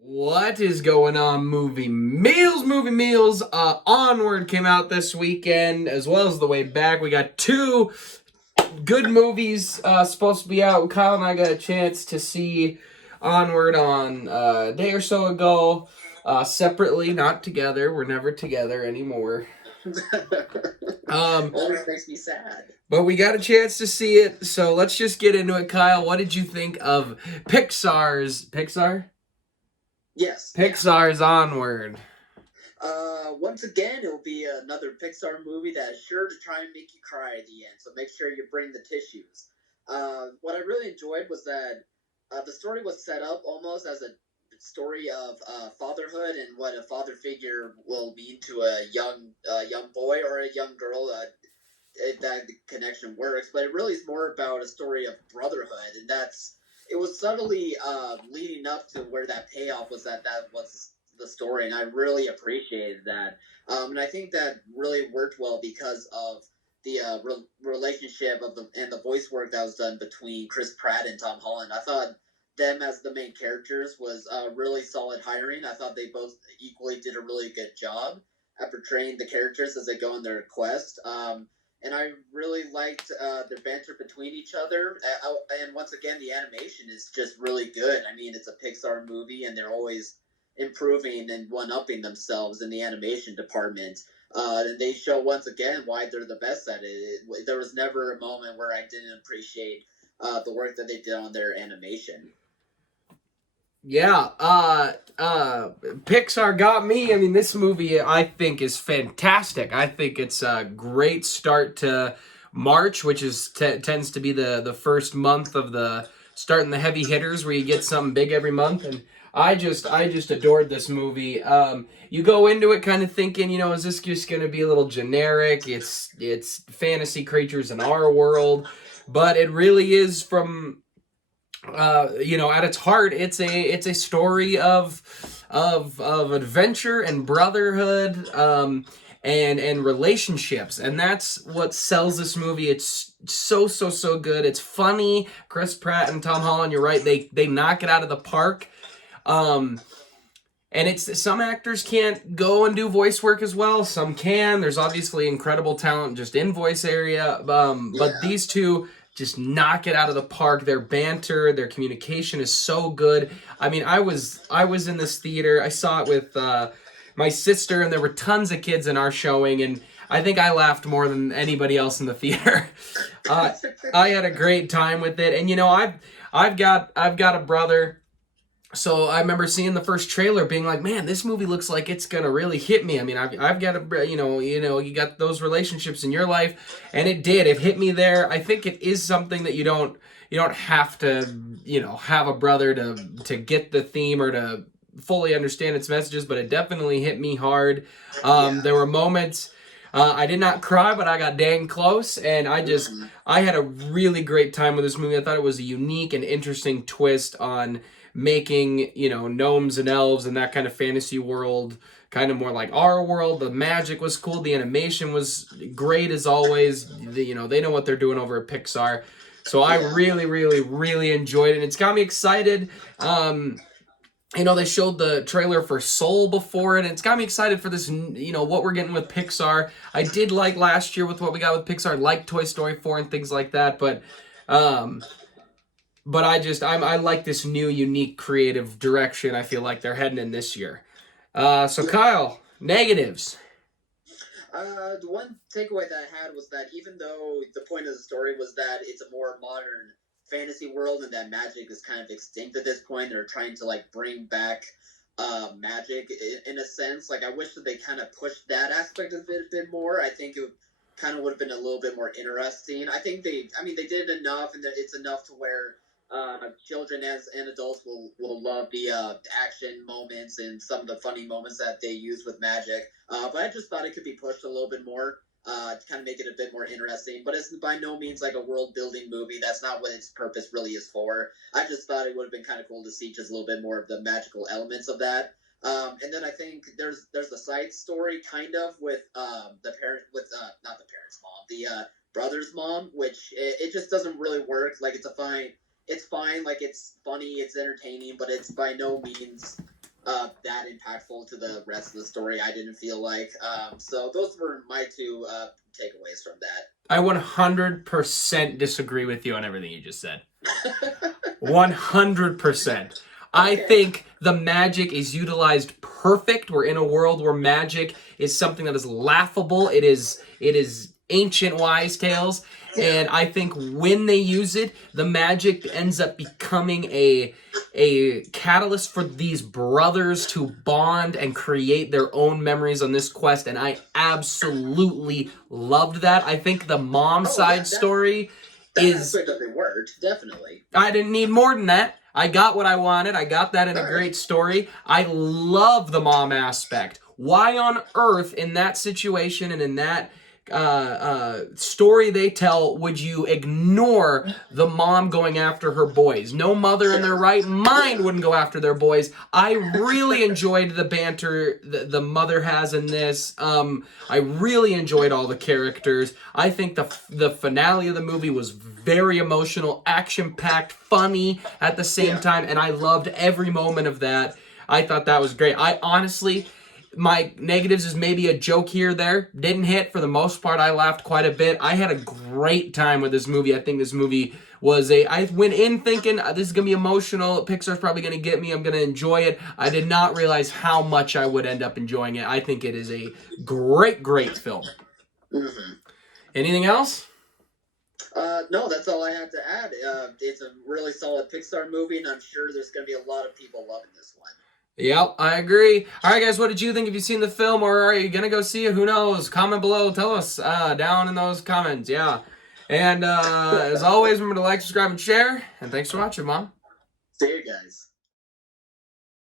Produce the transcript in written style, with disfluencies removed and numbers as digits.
What is going on, movie meals? Movie meals. Onward came out this weekend, as well as The Way Back. We got two good movies supposed to be out. Kyle and I got a chance to see Onward on a day or so ago, separately, not together. We're never together anymore. Always makes me sad. But we got a chance to see it, so let's just get into it. Kyle, what did you think of Pixar's Yes, yeah. Pixar's Onward? Once again, it'll be another Pixar movie that is sure to try and make you cry at the end. So make sure you bring the tissues. What I really enjoyed was that the story was set up almost as a story of fatherhood and what a father figure will mean to a young boy or a young girl. That the connection works, but it really is more about a story of brotherhood, and it was subtly leading up to where that payoff was. That was the story, and I really appreciated that. And I think that really worked well because of the relationship of the voice work that was done between Chris Pratt and Tom Holland. I thought them as the main characters was really solid hiring. I thought they both equally did a really good job at portraying the characters as they go on their quest. And I really liked their banter between each other. And once again, the animation is just really good. I mean, it's a Pixar movie, and they're always improving and one-upping themselves in the animation department. And they show once again why they're the best at it. There was never a moment where I didn't appreciate the work that they did on their animation. Yeah, Pixar got me. I mean, this movie I think is fantastic. I think it's a great start to March, which tends to be the first month of the starting the heavy hitters, where you get something big every month. And I just adored this movie. You go into it kind of thinking, is this just going to be a little generic? It's fantasy creatures in our world, but it really is at its heart, it's a story of adventure and brotherhood, and relationships, and that's what sells this movie. It's so good. It's funny. Chris Pratt and Tom Holland, you're right. They knock it out of the park. Um, and it's some actors can't go and do voice work as well. Some can. There's obviously incredible talent just in voice area. But Yeah. these two just knock it out of the park. Their banter, their communication is so good. I mean, I was in this theater. I saw it with my sister, and there were tons of kids in our showing, and I think I laughed more than anybody else in the theater. uh, I had a great time with it, and I've got a brother, so I remember seeing the first trailer, being like, "Man, this movie looks like it's gonna really hit me." I mean, I've got you got those relationships in your life, and it did. It hit me there. I think it is something that you don't have to have a brother to get the theme or to fully understand its messages, but it definitely hit me hard. Yeah. There were moments. I did not cry, but I got dang close, and Mm-hmm. I had a really great time with this movie. I thought it was a unique and interesting twist on making gnomes and elves and that kind of fantasy world kind of more like our world. The magic was cool. The animation was great as always. They know what they're doing over at Pixar. So I Yeah. really, really, really enjoyed it. And it's got me excited. They showed the trailer for Soul before it, and it's got me excited for this, what we're getting with Pixar. I did like last year with what we got with Pixar, like Toy Story 4 and things like that, um, but I like this new, unique, creative direction I feel like they're heading in this year. So Yeah. Kyle, negatives. The one takeaway that I had was that even though the point of the story was that it's a more modern fantasy world and that magic is kind of extinct at this point, they're trying to like bring back magic in a sense. Like I wish that they kind of pushed that aspect of it a bit more. I think it kind of would have been a little bit more interesting. I mean, they did enough, and it's enough to where children as and adults will love the action moments and some of the funny moments that they use with magic. But I just thought it could be pushed a little bit more to kind of make it a bit more interesting. But it's by no means like a world building movie. That's not what its purpose really is for. I just thought it would have been kind of cool to see just a little bit more of the magical elements of that. And then I think there's the side story kind of with the parent with not the parent's mom, the brother's mom, which it just doesn't really work. Like it's fine, like it's funny, it's entertaining, but it's by no means that impactful to the rest of the story. I didn't feel like. So those were my two takeaways from that. I 100% disagree with you on everything you just said. 100%. I think the magic is utilized perfect. We're in a world where magic is something that is laughable. It is ancient wise tales. And I think when they use it, the magic ends up becoming a catalyst for these brothers to bond and create their own memories on this quest. And I absolutely loved that. I think the mom side story is... That aspect of it worked, definitely. I didn't need more than that. I got what I wanted. I got that in a great story. I love the mom aspect. Why on earth, in that situation and in that story they tell, would you ignore the mom going after her boys? No mother in their right mind wouldn't go after their boys. I really enjoyed the banter the mother has in this. I really enjoyed all the characters. I think the finale of the movie was very emotional, action-packed, funny at the same time, and I loved every moment of that. I thought that was great. I honestly... My negatives is maybe a joke here or there. Didn't hit. For the most part, I laughed quite a bit. I had a great time with this movie. I think this movie was I went in thinking this is going to be emotional. Pixar's probably going to get me. I'm going to enjoy it. I did not realize how much I would end up enjoying it. I think it is a great, great film. Mm-hmm. Anything else? No, that's all I had to add. It's a really solid Pixar movie, and I'm sure there's going to be a lot of people loving this one. Yep, I agree. All right, guys, what did you think? Have you seen the film, or are you going to go see it? Who knows? Comment below. Tell us down in those comments. Yeah. And as always, remember to like, subscribe, and share. And thanks for watching, Mom. See you guys.